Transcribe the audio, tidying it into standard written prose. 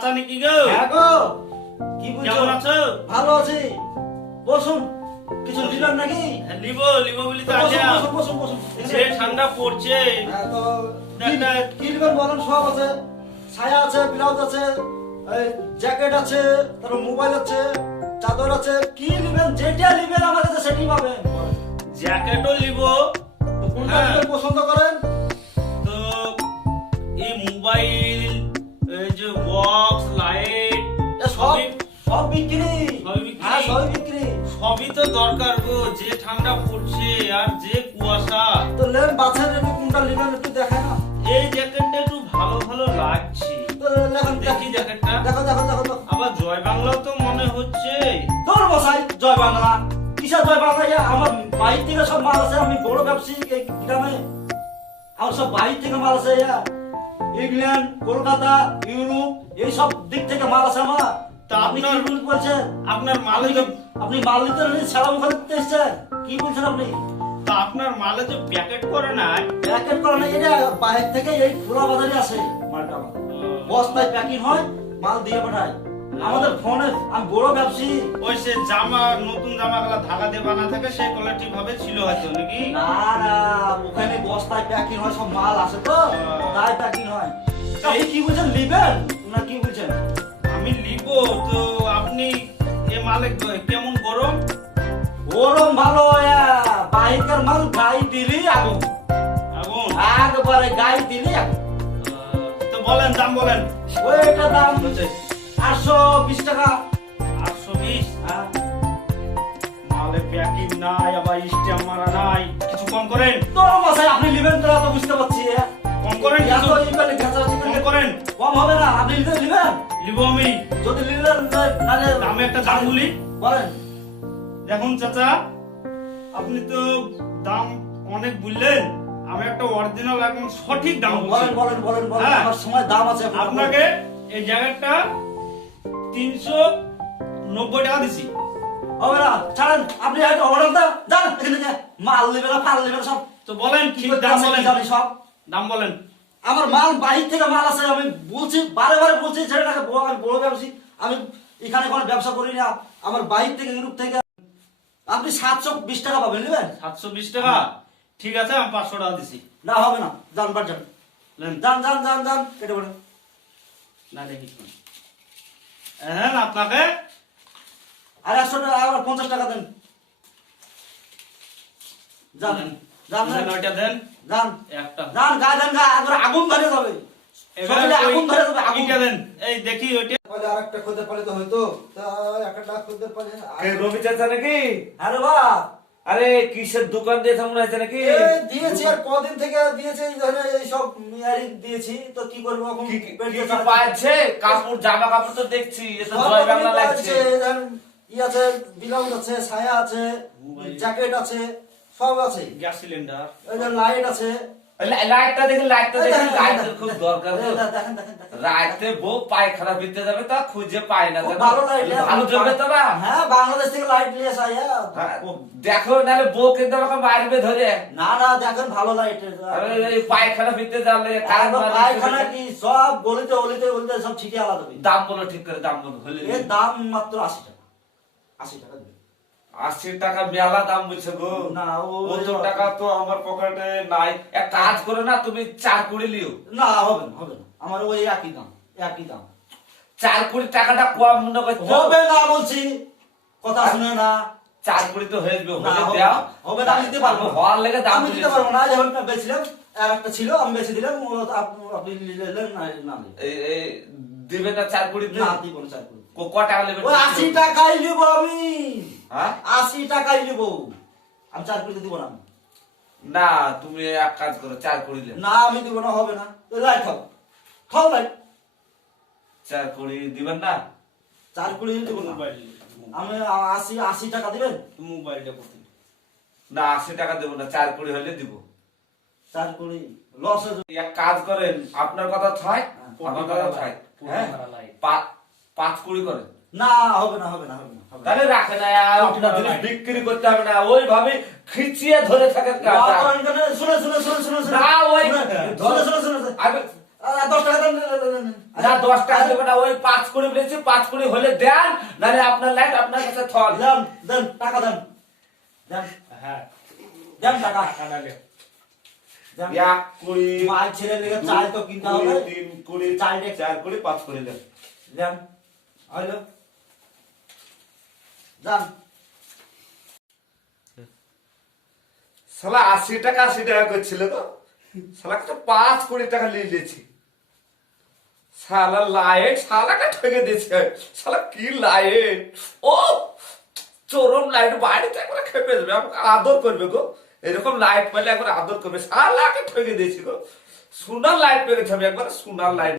চাচা নাকি গো? হ্যাঁ গো, কি বলছো? কেমন আছো? ভালো আছি। বসুন, কিছু দিবেন নাকি? লিবো লিবো বলি তো বসুন, আছিলাম। বসুন, বসুন, বসুন। যে ঠান্ডা পড়ছে। হ্যাঁ, তো একটা- কি দিবেন বলেন? সব আছে, ছায়া আছে, ব্লাউজ আছে, এই জ্যাকেট আছে, তারপর মোবাইল আছে, চাদর আছে। কি নিবেন? যেটা নিবেন আমার কাছে সেটাই পাবেন। জ্যাকেটও লিবো। তো কোনটা হ্যাঁ। নিবেন পছন্দ করেন? তো এই মোবাইল, এই যে বক্স, লাইট, এ সব সব বিক্রি। সবই বিক্রি? হ্যাঁ, সবই বিক্রি। সবই তো দরকার গো, যে ঠান্ডা পড়ছে আর যে কুয়াশা। তো লেন বাছার একটু কোনটা নিবেন একটু দেখায় না। এই জ্যাকেটটা একটু ভালো ভালো লাগছে। তো লেখান দেখি জ্যাকেটটা। দেখো, দেখো, দেখো তো। আবার জয় বাংলাও তো মনে হচ্ছে। তোর বসাই জয় বাংলা। কিসের জয় বাংলা? আমার বাইর থেকে সব মাল আছে। আমি বড় ব্যবসায়ী এই গ্রামে। আমার সব বাইর থেকে মাল আছে। ইংল্যান্ড, কলকাতা, ইউরোপ এই সব দিক থেকে মাল আছে আমার। তা আপনি কি আপনার- বলছেন? আপনার মালে আপনি যে আপনি মাল নিতে সারা মুখে দিতে এসছেন? কি বলছেন আপনি? তা আপনার মালে যে প্যাকেট করে না। প্যাকেট করা না, এটা বাইরে থেকে এই খোলা বাজারে আসে মালটা আমার। বস্তায় প্যাকিং হয়, মাল দিয়ে পাঠায় আমাদের ফোনে। আমি বড় ব্যবসায়ী। ওই সে জামা, নতুন জামা গুলা ধাগা দিয়ে বানা থাকে, সেই কোয়ালিটি ভাবে ছিল হয়তো নাকি? না না, ওখানে বস্তায় প্যাকিং হয়, সব মাল আসে তো তাই প্যাকিং হয়। তা আপনি কি বলছেন, নিবেন না কি বলছেন? আমি লিবো তো। আপনি এ মালে কেমন গরম? গরম ভালো, বাইকের মাল গায়ে দিলেই আগুন। আগুন? একবারে গায়ে দিলেই আগুন। তো বলেন, দাম বলেন। ওইটা দাম 820 টাকা। 820? হ্যাঁ। মালে প্যাকিং নাই, আবার স্ট্যাম্প মারা নাই। কিছু কম করেন। তোর মশাই আপনি নিবেন তো, তো বুঝতে পারছি। কম করেন এত কিছু। ইমেলে ঘেঁচাঘেঁচি কম করে করেন। কম হবে না। আপনি নিবেন? লিবো আমি। যদি নিলেন তাহলে দামে একটা দাম বলি। বলেন। দেখুন চাচা, আপনি তো দাম অনেক বললেন। আমি একটা অরিজিনাল একদম সঠিক দাম বলছি। বলেন, বলেন, বলেন, বলেন। হ্যাঁ। আমার সময় দাম আছে। আপনাকে এই জ্যাকেটটা 390 টাকা দিছি। হবে না, ছাড়েন। আপনি একটা অর্ডার দেন, যান এখান থেকে। মাল নেবে না, ফাল নেবে না, সব তো বলেন কি কি করতে দাম আছে বলেন। কি জানি সব। দাম বলেন। আমার মাল বাইরে থেকে মাল আছে। আমি বলছি, বারে বারে বলছি ছেলেটাকে, আমি বড় ব্যবসায়ী। আমি এখানে কোনো ব্যবসা করি না। আমার বাইরে থেকে, ইউরোপ থেকে। আপনি 720 টাকা পাবেন, নেবেন? 720 টাকা? ঠিক আছে, আমি 500 টাকা দিছি। না হবে না, যান বাড়ি যান। নেন। যান, যান, যান, যান, কেটে পড়ে। না দেখি শুনুন। হ্যাঁ, আপনাকে আর 100 টাকা, আবার 50 টাকা দেন। যান, যান, দেন, ওইটা দেন যান, একটা। যান, গায়ে দেন, গায়ে একবারে আগুন ধরে যাবে। শরীরে আগুন ধরে যাবে, আগুন। ওইটা দেন। এই দেখি ওইটা। বলে আরেকটা খদ্দের পালে তো হয়তো। তা একটা খদ্দের পালে। রবি চাচা নাকি? আরে বাহ, আরে কিসের দোকান দিয়েছে মনে হচ্ছে নাকি? এই দিয়েছি, আর কদিন থেকে দিয়েছে। এই ধরনের এই সব ইয়ারি দিয়েছি। তো কি করবো এখন? কি কি- পেট কি দিয়ে কি চালাতে- পাচ্ছে? কাপড়, জামা কাপড় তো দেখছি, এ তো সব জয় রকমই বাংলা পাওয়া লাগছে। যাচ্ছে। ধরেন ই আছে, ব্লাউজ আছে, ছায়া আছে, জ্যাকেট আছে, সব আছে। Gas cylinder. এই যে লাইট আছে। লাইটটা দেখি, লাইটটা এই দেখি, দেখেন, লাইটের দেখেন, খুব দেখেন, দরকার। দেখেন, দেখেন, দেখেন, দেখেন। রাতে বউ পায়খানা ফিরতে যাবে, তা খুঁজে পায় না। খুব জানো? ভালো লাইট। ভালো জ্বলবে তো না? হ্যাঁ, বাংলাদেশ থেকে লাইট নিয়ে আসা। হ্যাঁ, দেখো নাহলে বউ কিন্তু আমাকে মারবে ধরে। না না, দেখেন ভালো লাইট। আরে এই পায়খানা ফিরতে যাবে, কারেন্ট মারবে। পায়খানা কি সব গলিতে অলিতে অলিতে সব ঠিকই আলাদা হবে। দাম বলো ঠিক করে, দাম বলো হলে। এর দাম মাত্র 80 টাকা। 80 টাকা দেবে। 80 টাকা মেলা দাম বলছে গো। না, অত টাকা তো আমার পকেটে নাই। এক কাজ করে না, তুমি 4 কুড়ি লিও। না, হবে না, হবে না। আমার ওই একই দাম, একই দাম। 4 কুড়ি টাকাটা কম মনে করছো? হবে না বলছি, কথা শুনে না। 4 কুড়ি তো হয়ে যাবে, না, হলে হবে দাও। না, হবে না, আমি দিতে পারবো না। হওয়ার লেগে দাম আমি দিতে বলেছি। পারবো না। যখন বেচছিলাম, আর একটা ছিল, আমি বেচে দিলাম। আপনি নিলেন না, না নিলেন। এই দিবে না 4 কুড়ি? না, দিব না, চাই করুন। ক টাকা নেবে? ওই 80 টাকাই নিবো আমি। হ্যাঁ? 80 টাকাই নিবো আমি। 4 করে দিব না আমি। না, তুমি এক কাজ করো, 4 কুড়ি নেবে। না, আমি দিব না, হবে না। লাইট খাও, খাও লাইট। 4 কুড়ি দিবেন না? 4 করে দিব না মোবাইল। আমি। 80 টাকা দিবেন? মোবাইলটা করতে। না, 80 টাকা দেবো না, 4 কুড়ি হলে দিব। 4 করে লস হয়ে যাবে। এক কাজ করেন, আপনার কথা থাক, আমার কথা থাক। হ্যাঁ, 5 কুড়ি করেন। না, হবে না, হবে না, হবে না, হবে না। তাহলে রাখে না, আর আপনার জিনিস বিক্রি করতে হবে না, ওইভাবে খিচিয়ে ধরে থাকেন। না, করেন কেন? শুনে, শুনে, শুনে, শুনে, শুনে। না, ওই শুনে, শুনে, শুনে, শুনে। আমি 10 টাকা দেন, দেন। না 10 টাকা দেবো না, ওই 5 করে বলেছি, 5 করে হলে দেন, নাহলে আপনার লাইট আপনার কাছে থল। দেন, দেন, টাকা দেন। দেন, হ্যাঁ দেন টাকা। কানালে দেন। 1 20 মায়ের ছেলে লেগে চাল তো কিনতে হবে। 3 20 4 20 5 করে দেন। দেন। হইলো। যান। শালা 80 টাকা করছিল তো, শালা তো 5 কোটি টাকা নিয়ে নিয়েছি। শালা লাইট শালাকে ঠকে দিয়েছে, শালা কি লাইট, ও চরম লাইট, বাড়িতে একবার খেপে যাবে, আমাকে আদর করবে গো, এরকম লাইট পেলে একবার আদর করবে, শালাকে ঠকে দিয়েছি গো, সোনার লাইট পেয়ে গেছে আমি একবার, সোনার লাইট।